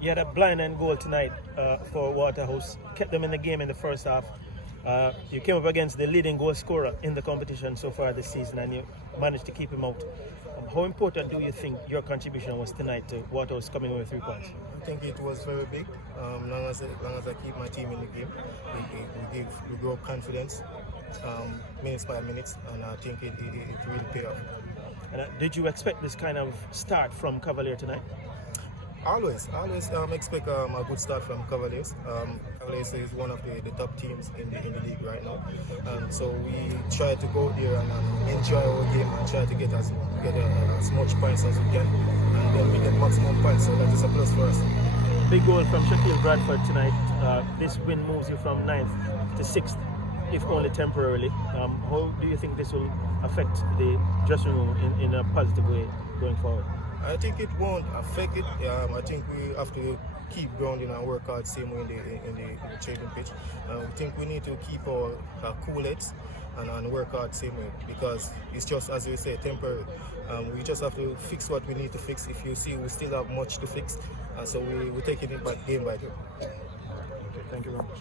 You had a blind end goal tonight for Waterhouse. Kept them in the game in the first half. You came up against the leading goal scorer in the competition so far this season, and you managed to keep him out. How important do you think your contribution was tonight to Waterhouse coming away with 3 points? I think it was very big. Long as I keep my team in the game, we grow confidence minutes by minutes, and I think it really paid off. And did you expect this kind of start from Cavalier tonight? Always expect a good start from Cavaliers. Cavaliers is one of the top teams in the league right now. So we try to go there and enjoy our game and try to get as much points as we can, and then we get maximum points. So that is a plus for us. Big goal from Shaquille Bradford tonight. This win moves you from 9th to 6th, if only temporarily. How do you think this will affect the dressing room in a positive way going forward? I think it won't affect it. I think we have to keep grounding and work hard same way in the training pitch. I think we need to keep our cool heads and work hard same way, because it's just, as we say, temporary. We just have to fix what we need to fix. If you see, we still have much to fix, so we're taking it game by game. Thank you very much.